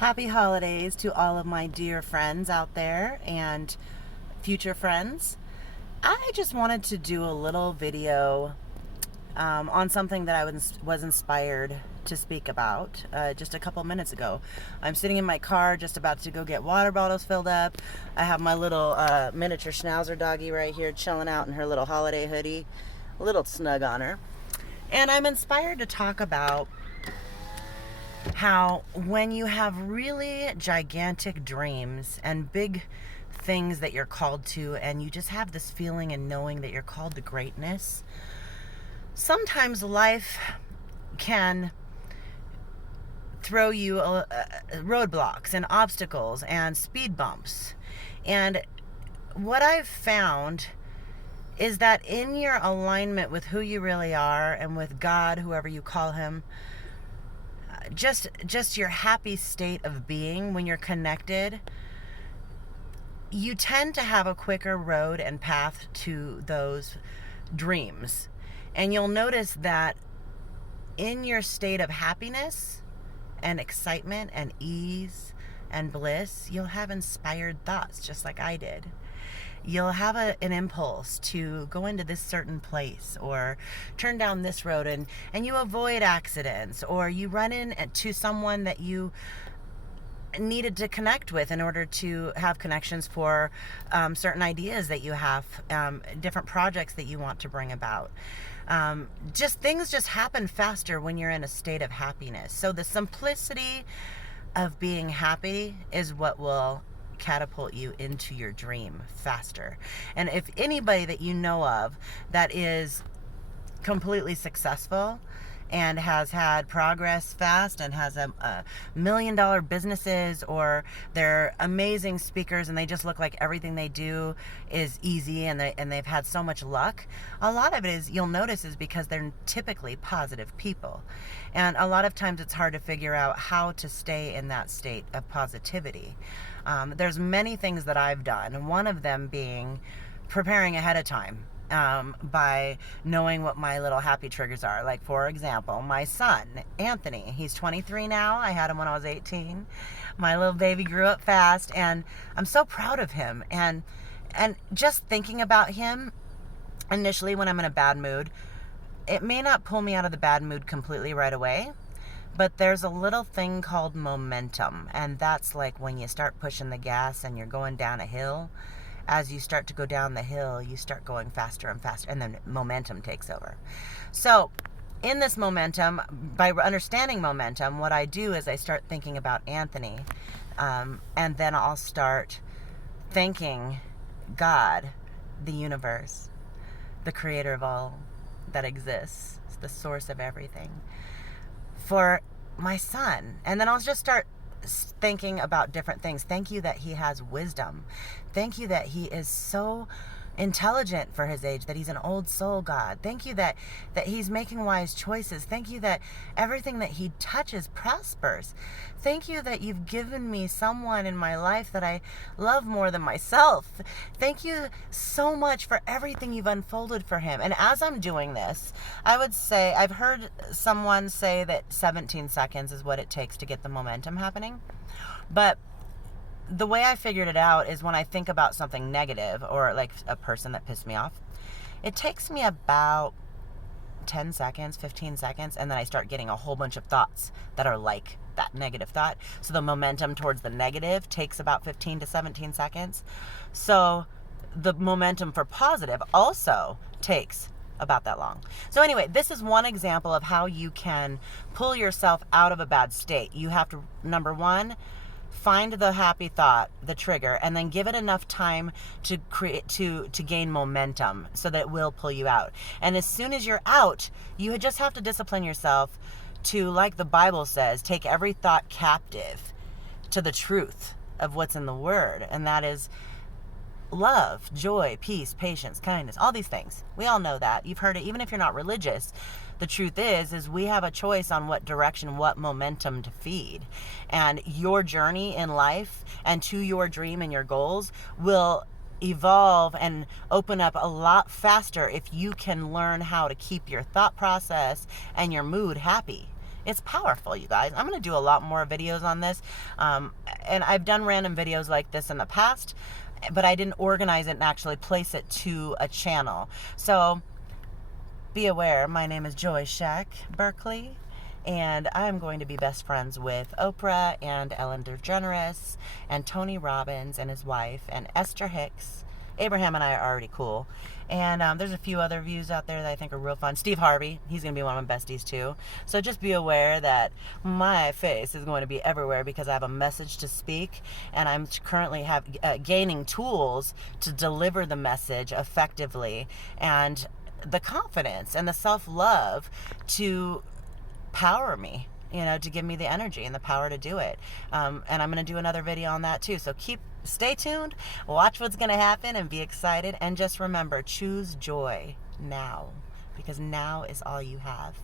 Happy holidays to all of my dear friends out there and future friends. I just wanted to do a little video on something that I was inspired to speak about just a couple minutes ago. I'm sitting in my car just about to go get water bottles filled up. I have my little miniature schnauzer doggy right here chilling out in her little holiday hoodie, a little snug on her. And I'm inspired to talk about how when you have really gigantic dreams and big things that you're called to, and you just have this feeling and knowing that you're called to greatness, sometimes life can throw you roadblocks and obstacles and speed bumps. And what I've found is that in your alignment with who you really are and with God, whoever you call him, just your happy state of being, when you're connected, you tend to have a quicker road and path to those dreams. And you'll notice that in your state of happiness and excitement and ease and bliss, you'll have inspired thoughts, just like I did. You'll have an impulse to go into this certain place or turn down this road, and you avoid accidents, or you run into someone that you needed to connect with in order to have connections for certain ideas that you have, different projects that you want to bring about. Things just happen faster when you're in a state of happiness. So the simplicity of being happy is what will catapult you into your dream faster. And if anybody that you know of that is completely successful and has had progress fast and has a $1 million businesses, or they're amazing speakers and they just look like everything they do is easy, and they've had so much luck, a lot of it is, you'll notice, is because they're typically positive people. And a lot of times it's hard to figure out how to stay in that state of positivity. There's many things that I've done, and one of them being preparing ahead of time. By knowing what my little happy triggers are. Like, for example, my son, Anthony, he's 23 now. I had him when I was 18. My little baby grew up fast, and I'm so proud of him. And just thinking about him initially when I'm in a bad mood, it may not pull me out of the bad mood completely right away, but there's a little thing called momentum. And that's like when you start pushing the gas and you're going down a hill. As you start to go down the hill, you start going faster and faster, and then momentum takes over. So in this momentum, by understanding momentum, what I do is I start thinking about Anthony, and then I'll start thanking God, the universe, the creator of all that exists, the source of everything, for my son. And then I'll just start thinking about different things. Thank you that he has wisdom. Thank you that he is so intelligent for his age, that he's an old soul, God. Thank you that he's making wise choices. Thank you that everything that he touches prospers. Thank you that you've given me someone in my life that I love more than myself. Thank you so much for everything you've unfolded for him. And as I'm doing this, I would say, I've heard someone say that 17 seconds is what it takes to get the momentum happening. But the way I figured it out is when I think about something negative, or like a person that pissed me off, it takes me about 10 seconds, 15 seconds, and then I start getting a whole bunch of thoughts that are like that negative thought. So the momentum towards the negative takes about 15 to 17 seconds. So the momentum for positive also takes about that long. So anyway, this is one example of how you can pull yourself out of a bad state. You have to, number one, find the happy thought, the trigger, and then give it enough time to create, to gain momentum, so that it will pull you out. And as soon as you're out, you just have to discipline yourself to, like the Bible says, take every thought captive to the truth of what's in the Word. And that is love, joy, peace, patience, kindness, all these things. We all know that. You've heard it, even if you're not religious. The truth is we have a choice on what direction, what momentum to feed. And your journey in life and to your dream and your goals will evolve and open up a lot faster if you can learn how to keep your thought process and your mood happy. It's powerful, you guys. I'm going to do a lot more videos on this. And I've done random videos like this in the past, but I didn't organize it and actually place it to a channel. So be aware, my name is Joy Shack Berkeley, and I'm going to be best friends with Oprah and Ellen DeGeneres and Tony Robbins and his wife and Esther Hicks. Abraham and I are already cool. And there's a few other views out there that I think are real fun. Steve Harvey, he's going to be one of my besties too. So just be aware that my face is going to be everywhere because I have a message to speak, and I'm currently gaining tools to deliver the message effectively, and the confidence and the self-love to power me, to give me the energy and the power to do it. And I'm going to do another video on that too. So stay tuned, watch what's going to happen, and be excited. And just remember, choose joy now, because now is all you have.